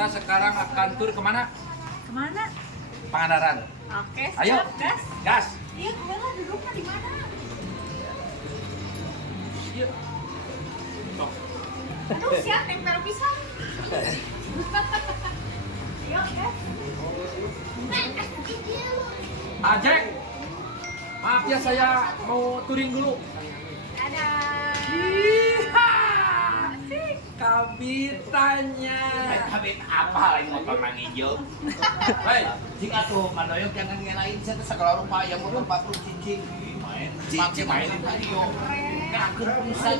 Kita sekarang akan tur kemana? Kemana? Pangandaran. Oke, Ayo. siap, gas. Gas. Iya, kemana? Duduknya di mana? Iya. Tuh. Aduh, siap, tempel pisang. Ayo, gas. Ajek. Maaf ya, saya mau touring dulu. Dadah. Asik. Kabitanya. Kabit apa lain motor nang hijau? Hei, Jika tuh Mandoyok jangan ngelain saya tuh segala rupa yang mau tempat tuh cincin main mainin ayo ngakur bisa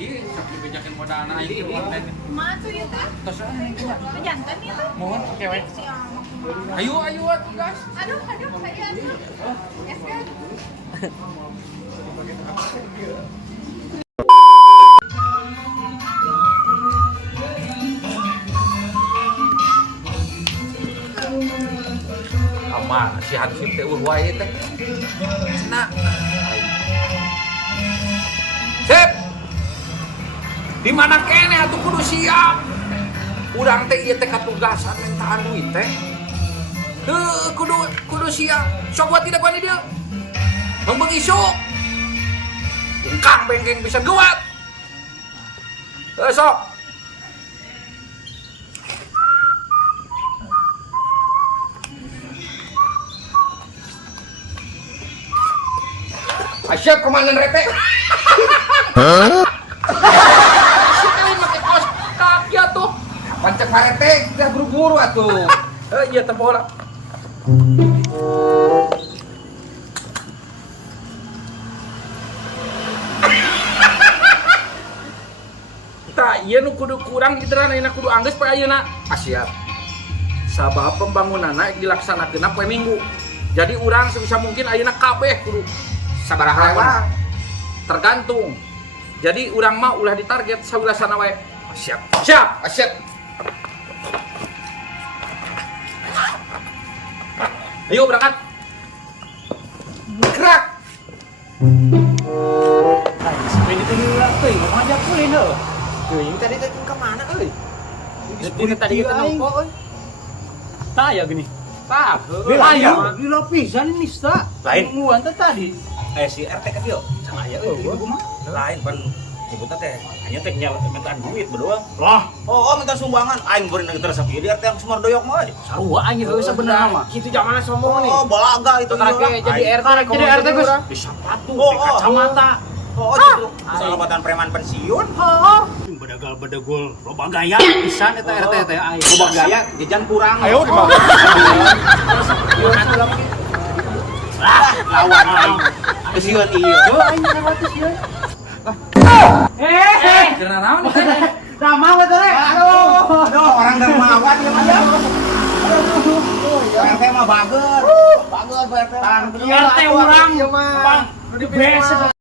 iya, sok dibejakin modal anak itu konten. Kumaha tuh ya, Teh? Terus ini Jantan ya, Teh? mohon cewek. Si Amang kumaha. Ayo atuh gas. Aduh, ayo. Gas, gas. Amal si Hansip teh wae teh. Cenah. Sip. Di mana kene atuh kudu siap. Urang teh ieu teh katugasan mentahan duit teh. Teu kudu siap. Sok buat tidak gua di dieu. Mung isu. Ungkang bengkeng bisa geuat. Sok. Siap komandan rete. Hah? Sekali make kaos kaki atuh. Pancek parete udah buru-buru atuh. Iya teh bola. Tah ieu nu kudu kurang giteran ayeuna kudu anggeus poe ayeuna. Siap. Sabab pembangunanna dilaksanakeunna poe Minggu. Jadi urang sebisa mungkin ayeuna kabeh kudu sabaraha lewat tergantung. Jadi urang mah ulah ditarget sawilasana wae. Siap. Ayo berangkat. Gerak. Ini tadi euy, mau ngajak kulin heuh. Teuing tadi teh ke mana euy? Ini tadi kita nopo euy. Tah ya gini. Tah, ayo gila pisan ini sta. Lain. Muan teh tadi. si RT ka dieu cenah aya euy ibu mah lain pan ibu teh hanya teh nya mintaan duit berdua Lah, oh minta sumbangan aing beureun terus sakieu di RT yang Sumardayok mah aja sarua anjing heuh sebenarnya mah. Kitu zamanna sombong nih. oh balaga itu Karena jadi RT Jadi RT Gus di sepatu, di kacamata. oh gitu sahabatan preman pensiun Bedagal loba gaya pisan eta RT teh aya. loba gaya jajan kurang Ayo di bawah. lawan kesieuan ieu Yo aing lewat ieu. Kena naon teh? Sama betul aduh orang dermawan ieu mah ya RT mah bager bager RT RT urang, Bang. Di bese